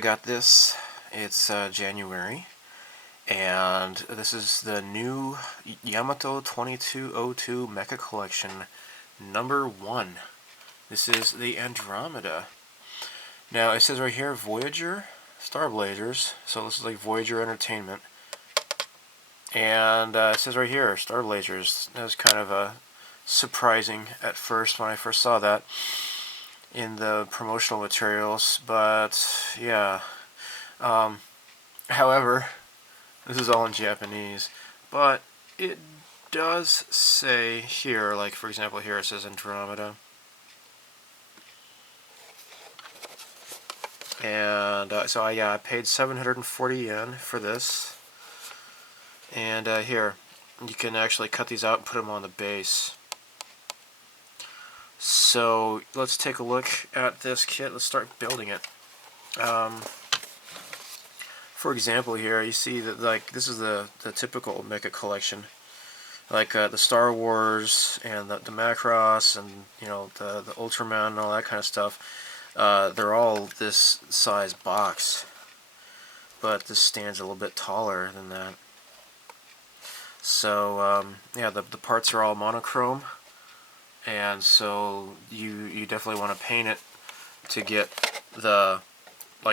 I got this. It's January, and this is the new Yamato 2202 Mecha Collection #1. This is the Andromeda. Now it says right here Voyager Star Blazers, so this is like Voyager Entertainment. And it says right here Star Blazers. That was kind of surprising at first when I first saw that in the promotional materials, but yeah. However, this is all in Japanese, but it does say here, like for example here it says Andromeda, and so I paid 740 yen for this, and here you can actually cut these out and put them on the base. So let's take a look at this kit. Let's start building it. For example, here you see that like this is the typical Mecha Collection, like the Star Wars and the Macross and the Ultraman and all that kind of stuff. They're all this size box, but this stands a little bit taller than that. So yeah, the parts are all monochrome, and so you definitely want to paint it to get the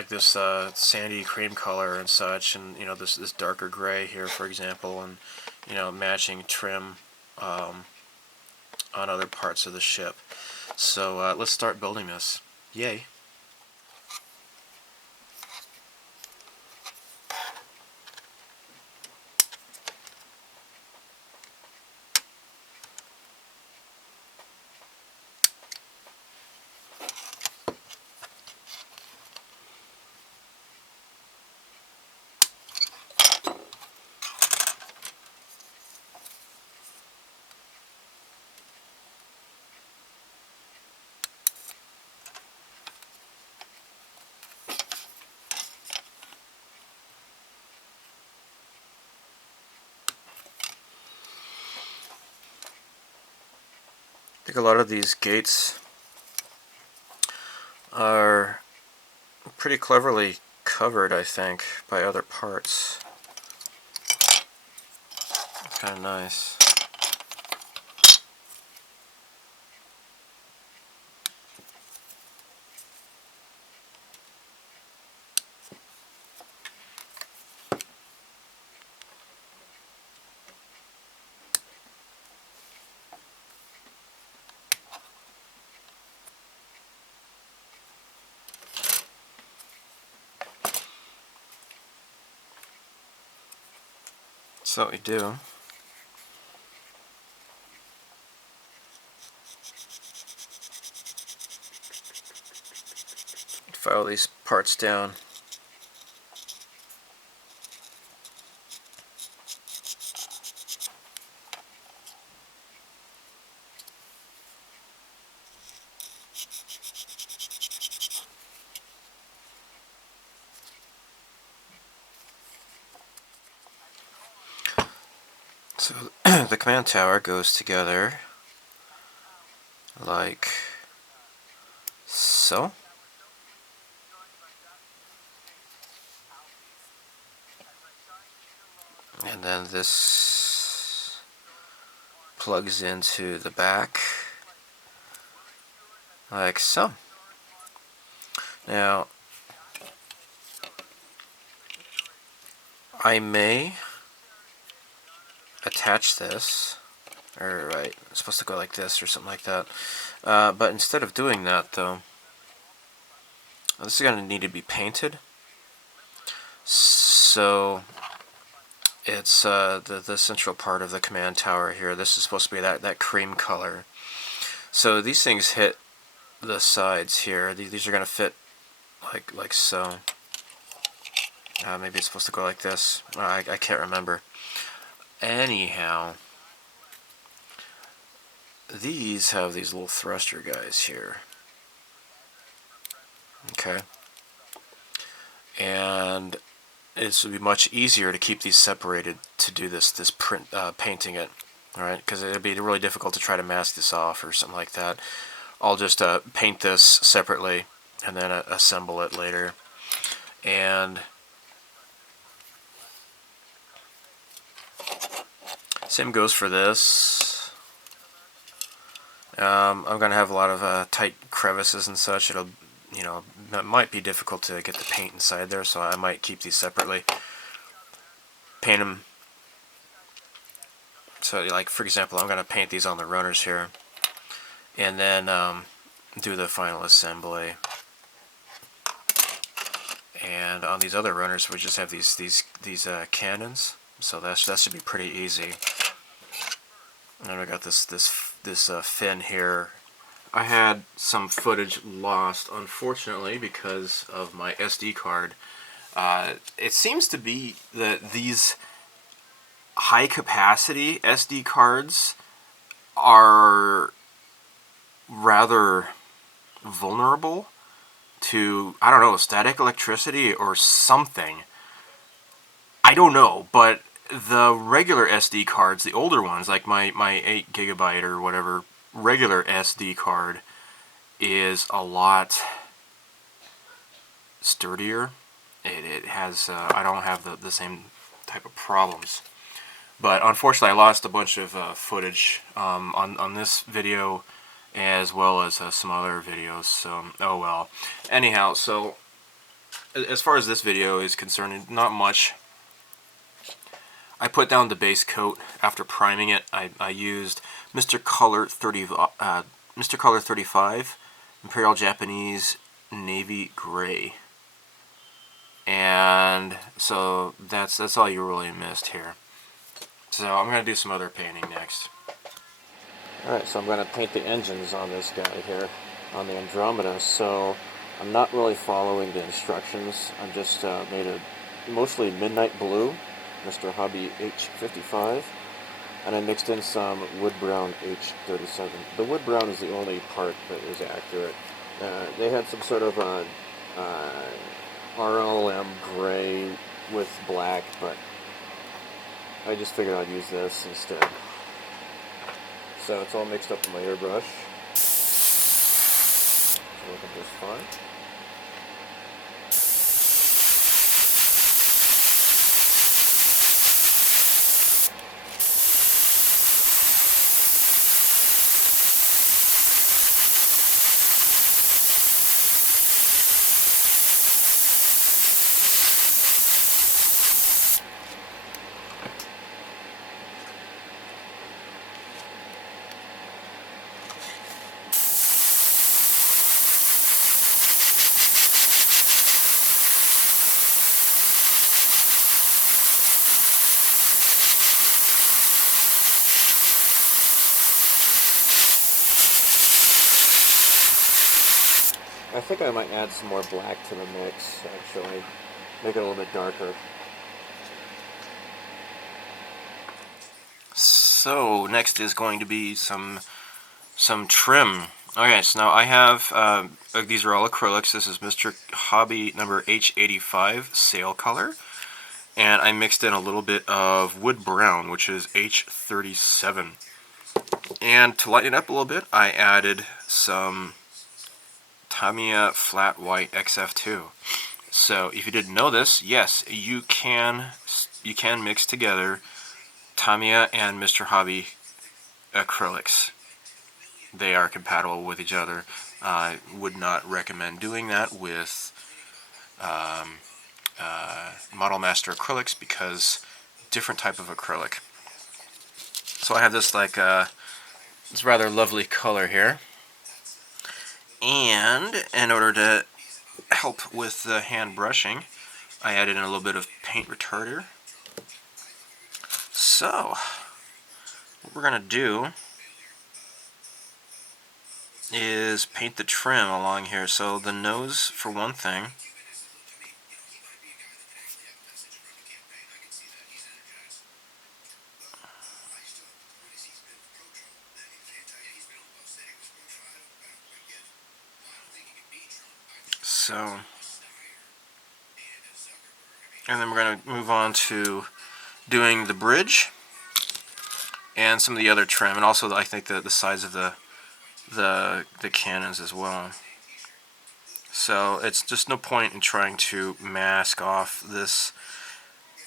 this sandy cream color and such, and this darker gray here, for example, and matching trim on other parts of the ship. So let's start building this. Yay! I think a lot of these gates are pretty cleverly covered, I think, by other parts. Kind of nice. So what we do, file these parts down. So the command tower goes together like so. And then this plugs into the back like so. Now I may attach this, or right, it's supposed to go like this or something like that, but instead of doing that though, this is going to need to be painted, so it's the central part of the command tower here. This is supposed to be that cream color, so these things hit the sides here. These are going to fit like so. Maybe it's supposed to go like this. I can't remember. Anyhow, these have these little thruster guys here. Okay. And it would be much easier to keep these separated to do this painting it. Alright, because it would be really difficult to try to mask this off or something like that. I'll just paint this separately and then assemble it later. And same goes for this. I'm going to have a lot of tight crevices and such. It'll, you know, it might be difficult to get the paint inside there, so I might keep these separately. Paint them. So, like, for example, I'm going to paint these on the runners here, and then do the final assembly. And on these other runners, we just have these cannons, so that should be pretty easy. And then we got this fin here. I had some footage lost, unfortunately, because of my SD card. It seems to be that these high-capacity SD cards are rather vulnerable to, I don't know, static electricity or something. I don't know, but the regular SD cards, the older ones, like my 8 GB or whatever regular SD card, is a lot sturdier. It has, I don't have the same type of problems. But unfortunately, I lost a bunch of footage on this video, as well as some other videos, so oh well. Anyhow, so as far as this video is concerned, not much. I put down the base coat after priming it. I used Mr. Color 35 Imperial Japanese Navy Gray, and so that's all you really missed here. So I'm going to do some other painting next. Alright, so I'm going to paint the engines on this guy here, on the Andromeda. So I'm not really following the instructions. I just made a mostly midnight blue, Mr. Hobby H55, and I mixed in some wood brown H37. The wood brown is the only part that is accurate. They had some sort of RLM gray with black, but I just figured I'd use this instead. So it's all mixed up in my airbrush. It's working just fine. I think I might add some more black to the mix, actually. Make it a little bit darker. So, next is going to be some trim. Okay, so now I have, these are all acrylics. This is Mr. Hobby number H85 Sail Color. And I mixed in a little bit of wood brown, which is H37. And to lighten it up a little bit, I added some Tamiya Flat White XF2. So if you didn't know this, yes, you can mix together Tamiya and Mr. Hobby acrylics. They are compatible with each other. I would not recommend doing that with Model Master acrylics because different type of acrylic. So I have this this rather lovely color here. And in order to help with the hand brushing, I added in a little bit of paint retarder. So, what we're going to do is paint the trim along here. So the nose, for one thing, so, and then we're going to move on to doing the bridge and some of the other trim, and also I think the size of the cannons as well. So it's just no point in trying to mask off this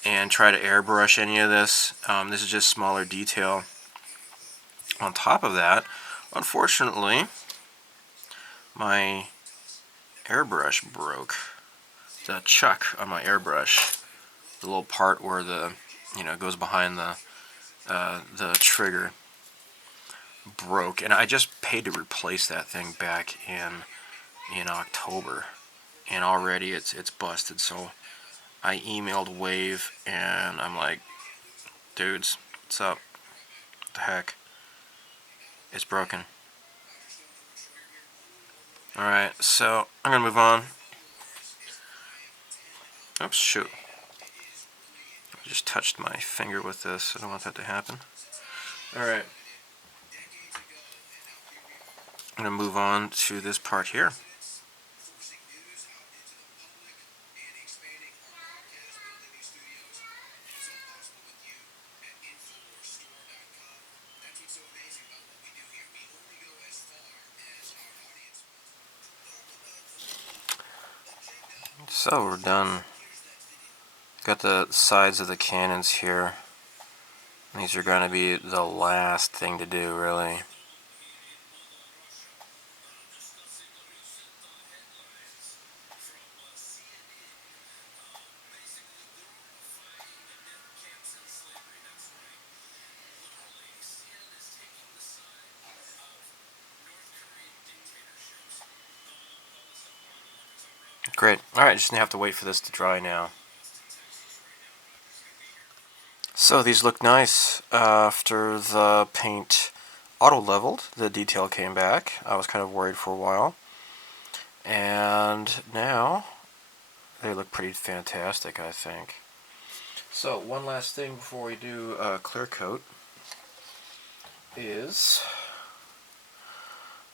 and try to airbrush any of this. This is just smaller detail. On top of that, unfortunately, my airbrush broke. The chuck on my airbrush, the little part where the goes behind the trigger, broke, and I just paid to replace that thing back in October, and already it's busted. So I emailed Wave and I'm like, dudes, what's up? What the heck? It's broken. Alright, so I'm gonna move on. Oops, shoot. I just touched my finger with this. I don't want that to happen. Alright. I'm going to move on to this part here. So we're done. Got the sides of the cannons here. These are going to be the last thing to do, really. Great. Alright, just have to wait for this to dry now. So these look nice. After the paint auto-leveled, the detail came back. I was kind of worried for a while. And now, they look pretty fantastic, I think. So, one last thing before we do a clear coat is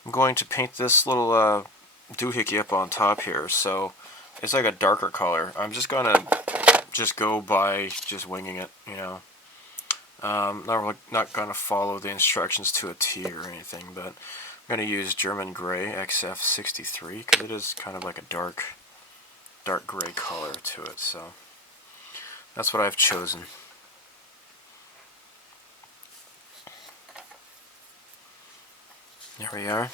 I'm going to paint this little doohickey up on top here. So, it's like a darker color. I'm just gonna go by just winging it, you know. Not gonna follow the instructions to a T or anything, but I'm gonna use German Gray XF63 because it is kind of like a dark gray color to it. So that's what I've chosen. There we are.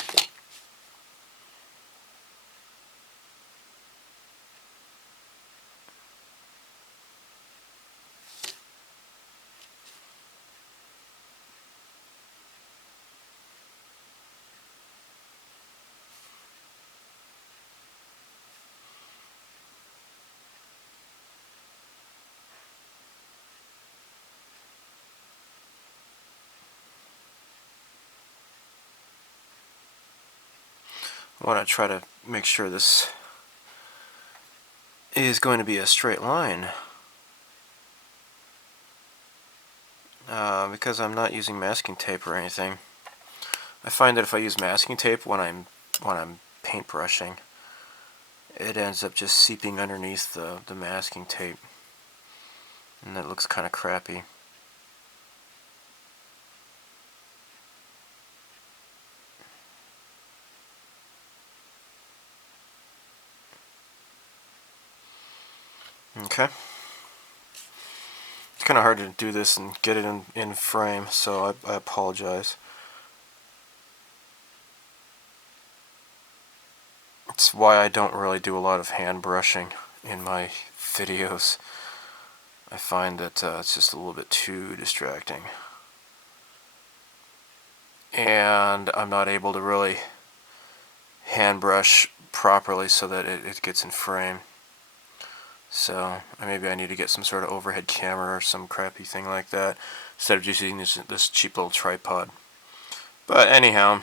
I want to try to make sure this is going to be a straight line, because I'm not using masking tape or anything. I find that if I use masking tape when I'm paintbrushing, it ends up just seeping underneath the masking tape, and that looks kind of crappy. Okay. It's kind of hard to do this and get it in frame, so I apologize. It's why I don't really do a lot of hand brushing in my videos. I find that it's just a little bit too distracting. And I'm not able to really hand brush properly so that it gets in frame. So maybe I need to get some sort of overhead camera or some crappy thing like that instead of just using this cheap little tripod. But anyhow,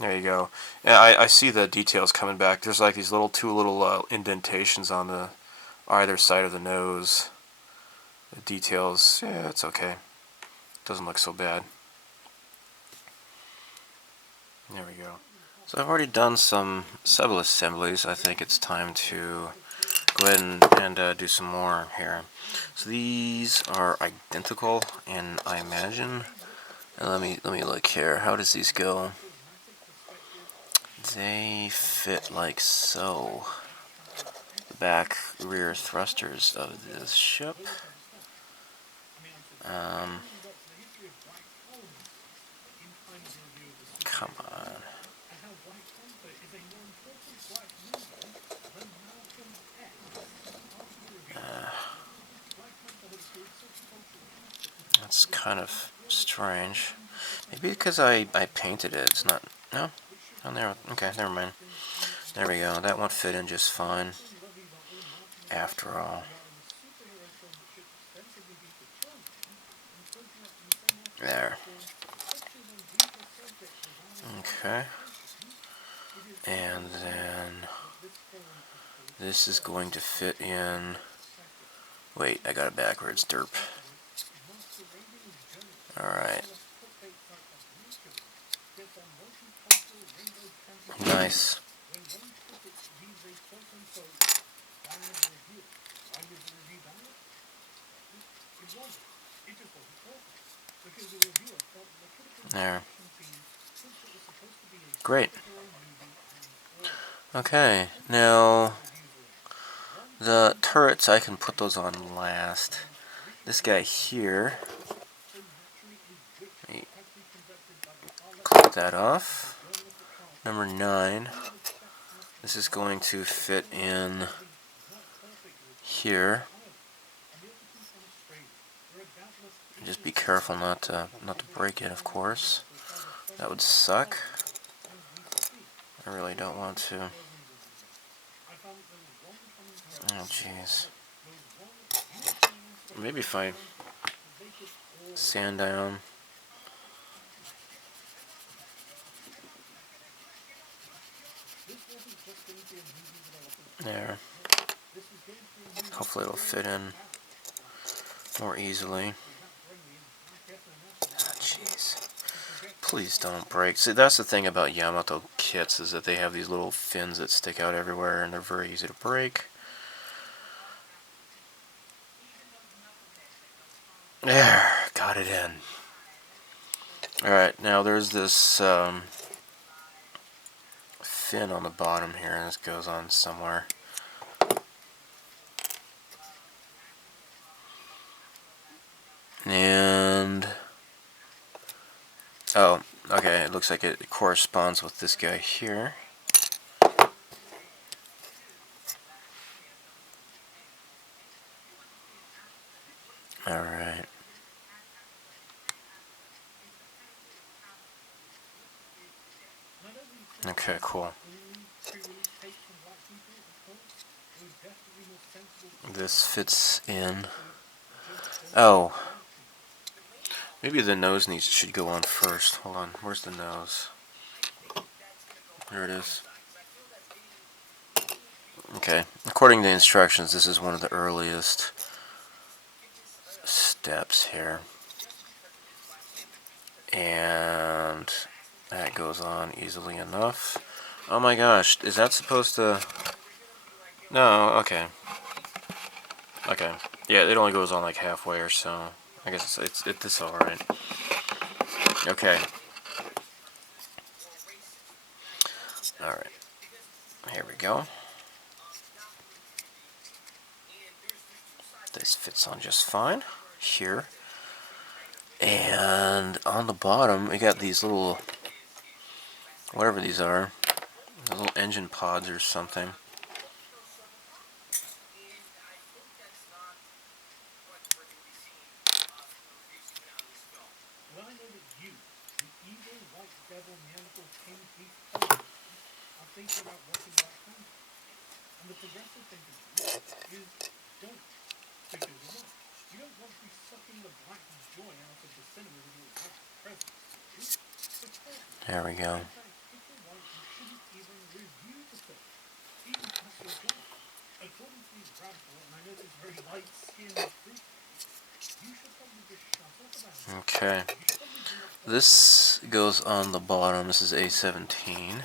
there you go. And I see the details coming back. There's like these two little indentations on the either side of the nose. The details, yeah, it's okay. Doesn't look so bad. There we go. So I've already done some sub-assemblies. I think it's time to go ahead and do some more here. So these are identical, and I imagine. And let me look here. How does these go? they fit like so. The back rear thrusters of this ship. Come on. That's kind of strange. Maybe because I painted it. It's not. No? Oh, there. Okay, never mind. There we go. That one fit in just fine. After all. There. Okay. And then this is going to fit in. Wait, I got it backwards. Derp. Alright. Nice. There. Great. Okay, now the turrets, I can put those on last. This guy here, let me click that off. Number 9, this is going to fit in here. Just be careful not to break it, of course. That would suck. I really don't want to. Oh, jeez. Maybe if I sand down. There. Hopefully it'll fit in more easily. Oh, jeez. Please don't break. See, that's the thing about Yamato kits, is that they have these little fins that stick out everywhere, and they're very easy to break. There, got it in. Alright, now there's this fin on the bottom here, and this goes on somewhere. And oh, okay, it looks like it corresponds with this guy here. Alright. Okay, cool. This fits in. Oh. Maybe the nose should go on first. Hold on, where's the nose? There it is. Okay, according to the instructions, this is one of the earliest steps here. And that goes on easily enough. Oh my gosh, is that supposed to... No, okay. Okay, yeah, it only goes on like halfway or so. I guess it's alright. Okay. Alright. Here we go. This fits on just fine. Here. And on the bottom, we got these little... whatever these are. The little engine pods or something. There we go. Okay. This goes on the bottom. This is A17.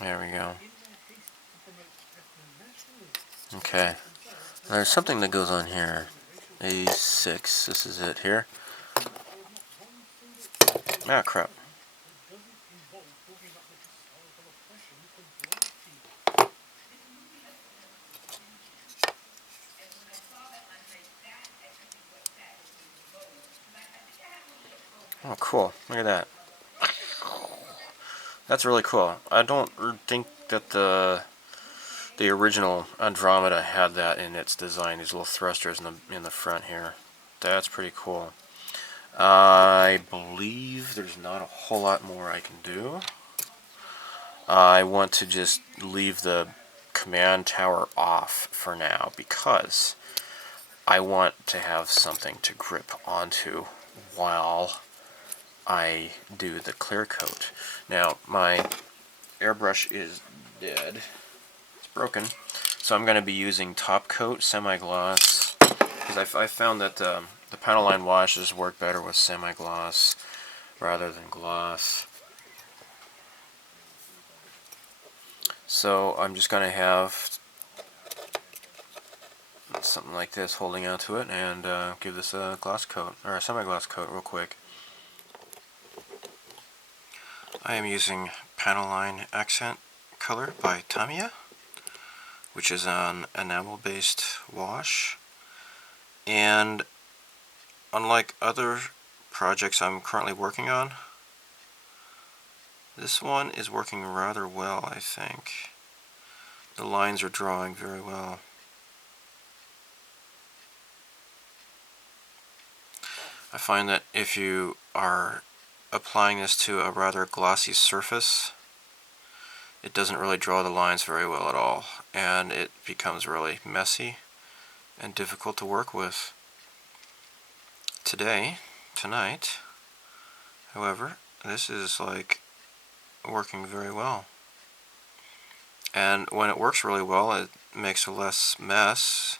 There we go. Okay. There's something that goes on here. A6, this is it here. Ah, crap. Oh, cool. Look at that. That's really cool. I don't think that the original Andromeda had that in its design, these little thrusters in the front here. That's pretty cool. I believe there's not a whole lot more I can do. I want to just leave the command tower off for now because I want to have something to grip onto while I do the clear coat. Now, my airbrush is dead. It's broken. So I'm going to be using top coat semi-gloss because I found that the panel line washes work better with semi-gloss rather than gloss. So I'm just going to have something like this holding onto it and give this a gloss coat, or a semi-gloss coat real quick. I am using Panel Line Accent Color by Tamiya, which is an enamel-based wash. And unlike other projects I'm currently working on, this one is working rather well, I think. The lines are drawing very well. I find that if you are applying this to a rather glossy surface, it doesn't really draw the lines very well at all, and it becomes really messy and difficult to work with. Tonight, however, this is like working very well. And when it works really well, it makes a less mess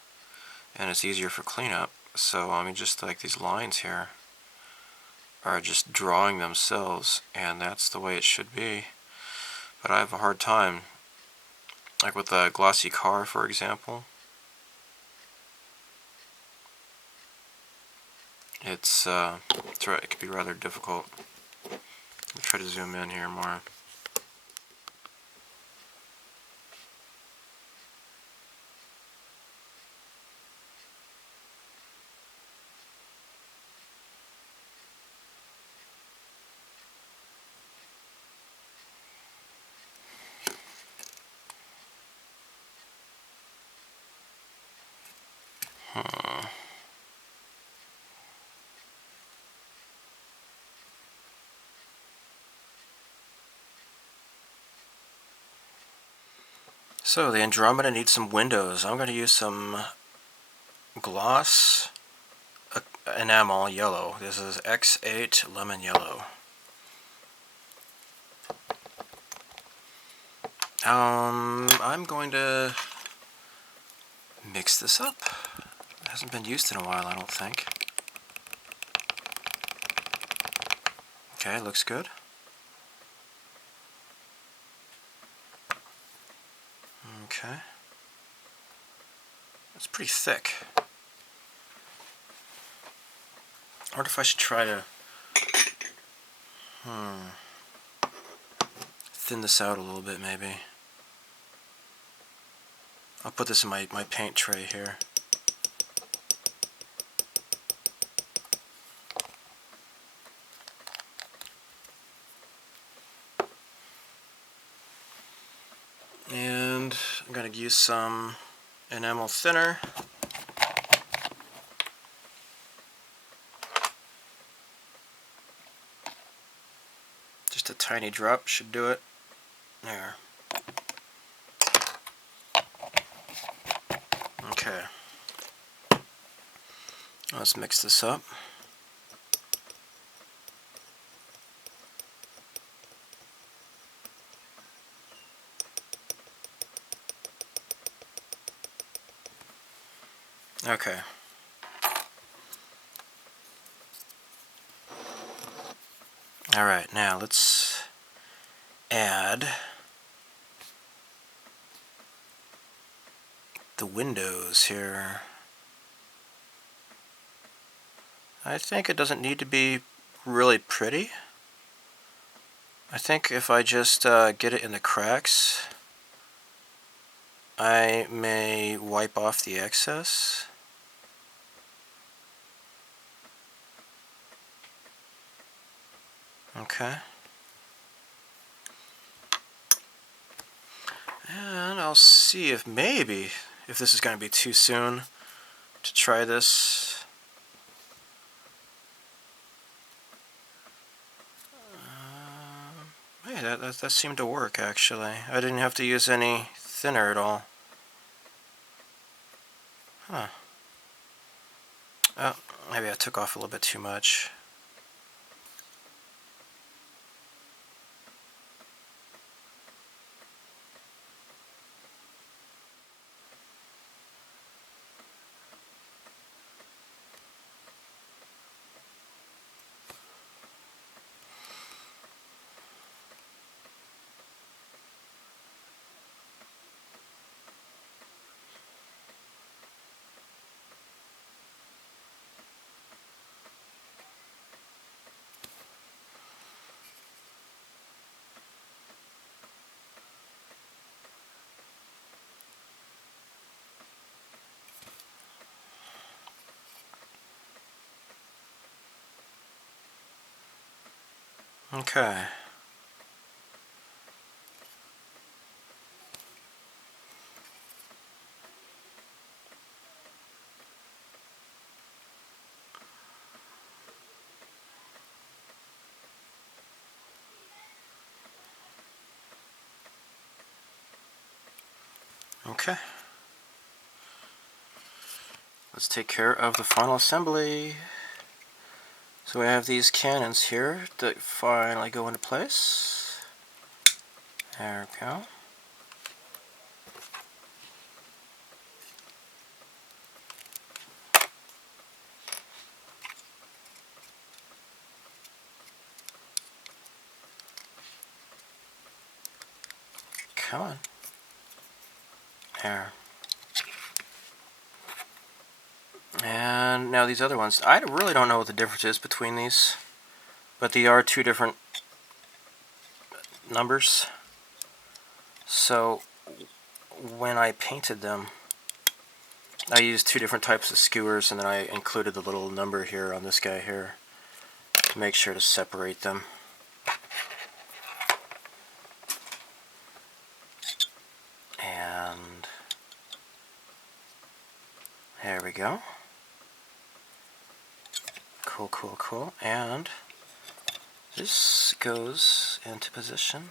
and it's easier for cleanup. So I mean, just like these lines here are just drawing themselves, and that's the way it should be. But I have a hard time, like with a glossy car, for example. It can be rather difficult. Let me try to zoom in here more. So the Andromeda needs some windows. I'm going to use some gloss enamel yellow. This is X8 lemon yellow. I'm going to mix this up. It hasn't been used in a while, I don't think. Okay, looks good. Okay. It's pretty thick. I wonder if I should try to thin this out a little bit, maybe. I'll put this in my paint tray here. And I'm going to use some enamel thinner. Just a tiny drop should do it. There. Okay. Let's mix this up. Okay. Alright, now let's add the windows here. I think it doesn't need to be really pretty. I think if I just get it in the cracks, I may wipe off the excess. Okay. And I'll see if maybe, if this is going to be too soon to try this. Hey, that seemed to work actually. I didn't have to use any thinner at all. Huh. Oh, maybe I took off a little bit too much. Okay. Okay. Let's take care of the final assembly. So we have these cannons here that finally go into place. There we go. Come on. There. And now these other ones. I really don't know what the difference is between these, but they are two different numbers. So when I painted them, I used two different types of skewers, and then I included the little number here on this guy here to make sure to separate them. And there we go. Cool, cool, cool. And this goes into position.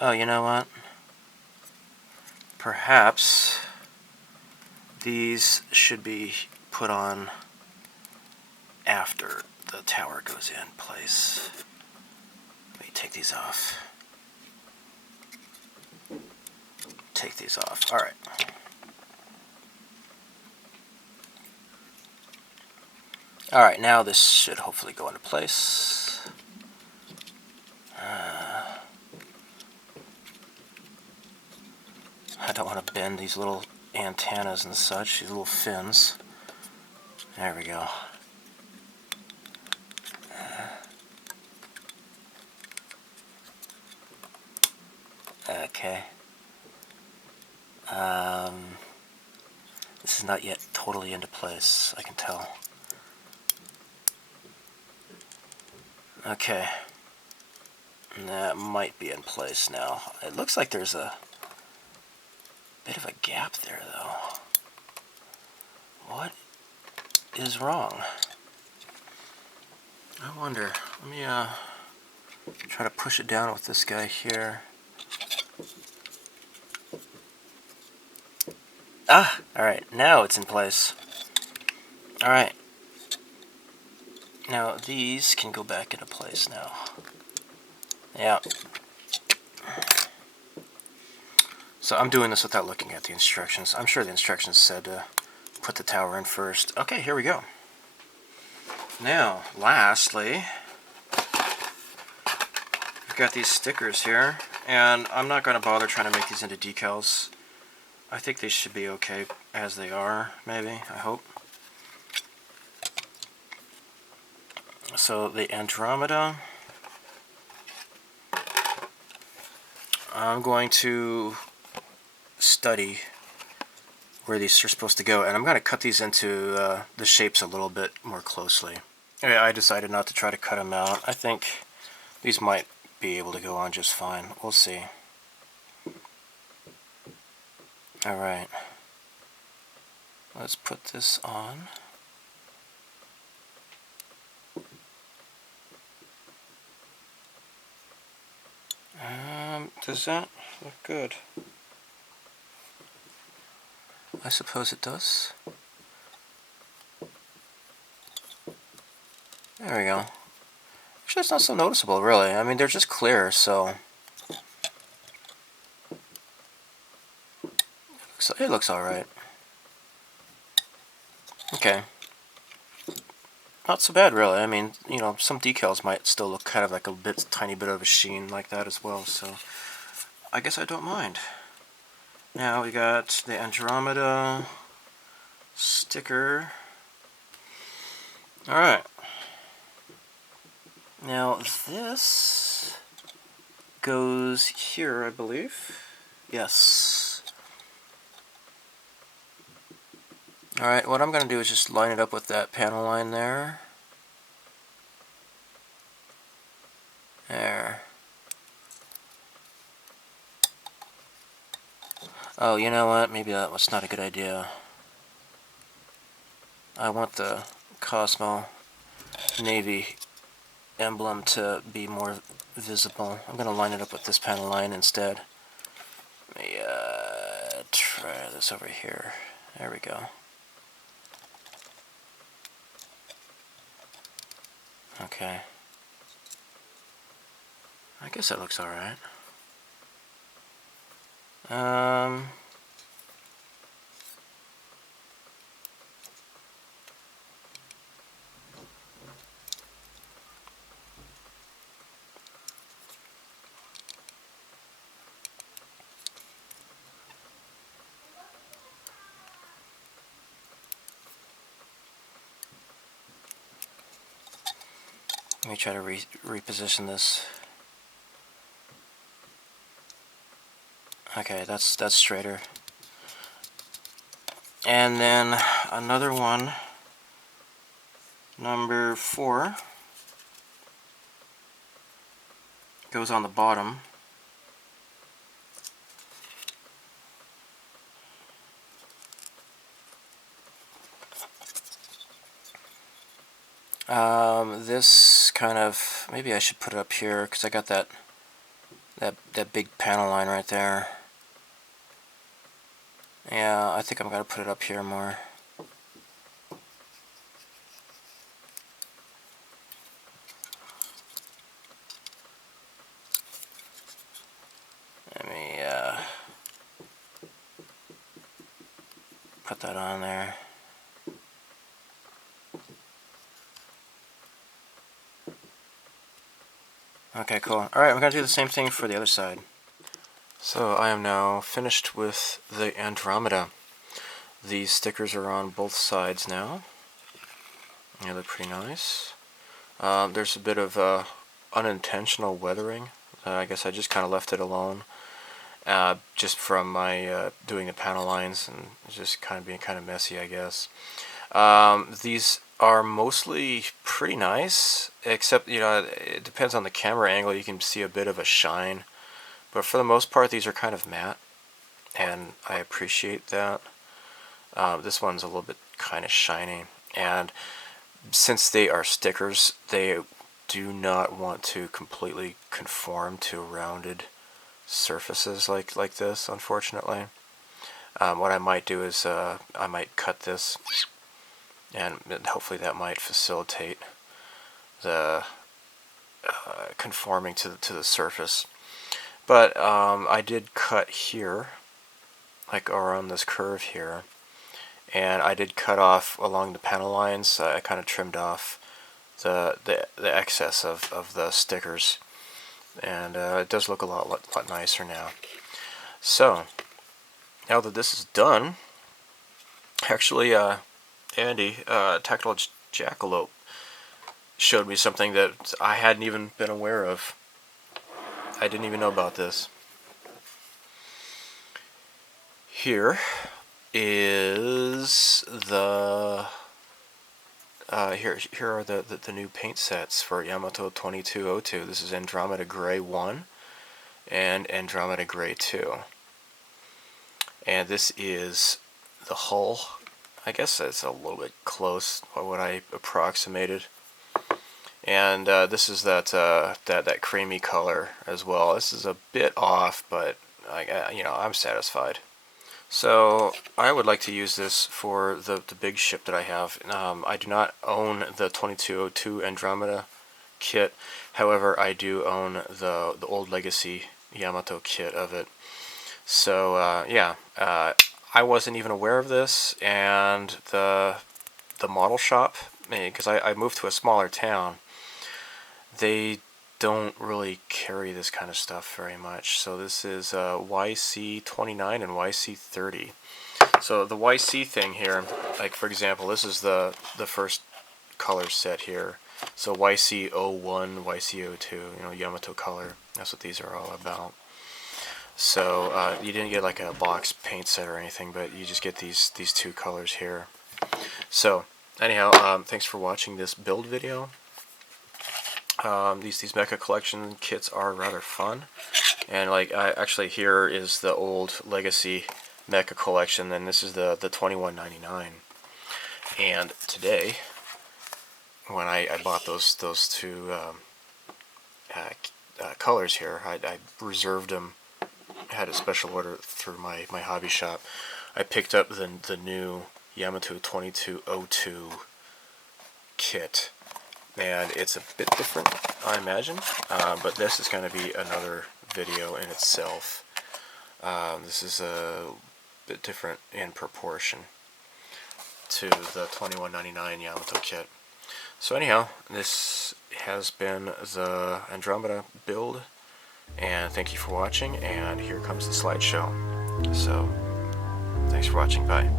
Oh, you know what? Perhaps these should be put on after the tower goes in place. Let me take these off. Take these off. Alright. Alright, now this should hopefully go into place. I don't want to bend these little antennas and such, these little fins. There we go. Okay. This is not yet totally into place, I can tell. Okay. That might be in place now. It looks like there's a bit of a gap there, though. What is wrong? I wonder. Let me try to push it down with this guy here. Ah! Alright, now it's in place. Alright. Now these can go back into place now. Yeah. So I'm doing this without looking at the instructions. I'm sure the instructions said to put the tower in first. Okay, here we go. Now, lastly, we've got these stickers here, and I'm not going to bother trying to make these into decals. I think they should be okay as they are, maybe, I hope. So the Andromeda, I'm going to study where these are supposed to go, and I'm going to cut these into the shapes a little bit more closely. Okay, I decided not to try to cut them out. I think these might be able to go on just fine. We'll see. Alright. Let's put this on. Does that look good? I suppose it does. There we go. Actually, it's not so noticeable, really. I mean, they're just clear, so it looks alright. Okay. Not so bad, really. I mean, you know, some decals might still look kind of like a tiny bit of a sheen like that as well, so I guess I don't mind. Now we got the Andromeda sticker. Alright. Now this goes here, I believe. Yes. Alright, what I'm going to do is just line it up with that panel line there. There. Oh, you know what? Maybe that was not a good idea. I want the Cosmo Navy emblem to be more visible. I'm going to line it up with this panel line instead. Let me try this over here. There we go. Okay. I guess that looks alright. Let me try to reposition this. Okay, that's straighter. And then another one, number 4, goes on the bottom. This kind of, maybe I should put it up here because I got that big panel line right there. Yeah, I think I'm gonna put it up here more. Let me put that on there. Okay, cool. Alright, I'm going to do the same thing for the other side. So I am now finished with the Andromeda. These stickers are on both sides now. They look pretty nice. There's a bit of unintentional weathering. I guess I just kind of left it alone. Just from my doing the panel lines and just kind of being kind of messy, I guess. These are mostly pretty nice, except, you know, it depends on the camera angle. You can see a bit of a shine, but for the most part these are kind of matte, and I appreciate that. This one's a little bit kind of shiny, and since they are stickers, they do not want to completely conform to rounded surfaces like this, unfortunately. What I might do is I might cut this, and hopefully that might facilitate the conforming to the surface. But I did cut here, like around this curve here, and I did cut off along the panel lines. I kind of trimmed off the excess of the stickers, and it does look a lot nicer now. So now that this is done, actually, Andy, Tactile Jackalope, showed me something that I hadn't even been aware of. I didn't even know about this. Here is the here are the new paint sets for Yamato 2202. This is Andromeda Gray 1 and Andromeda Gray 2. And this is the hull. I guess that's a little bit close by what I approximated. And this is that creamy color as well. This is a bit off, but I'm satisfied. So I would like to use this for the big ship that I have. I do not own the 2202 Andromeda kit. However, I do own the old Legacy Yamato kit of it. So I wasn't even aware of this, and the model shop, because I moved to a smaller town, they don't really carry this kind of stuff very much. So this is YC29 and YC30. So the YC thing here, like for example, this is the first color set here. So YC01, YC02, Yamato Color. That's what these are all about. So you didn't get like a box paint set or anything, but you just get these two colors here. So anyhow, thanks for watching this build video. These Mecha Collection kits are rather fun, and actually here is the old Legacy Mecha Collection, and this is the $21.99. And today, when I bought those two colors here, I reserved them. I had a special order through my hobby shop. I picked up the new Yamato 2202 kit. And it's a bit different, I imagine, but this is going to be another video in itself. This is a bit different in proportion to the $21.99 Yamato kit. So anyhow, this has been the Andromeda build, and thank you for watching, and here comes the slideshow. So, thanks for watching, bye.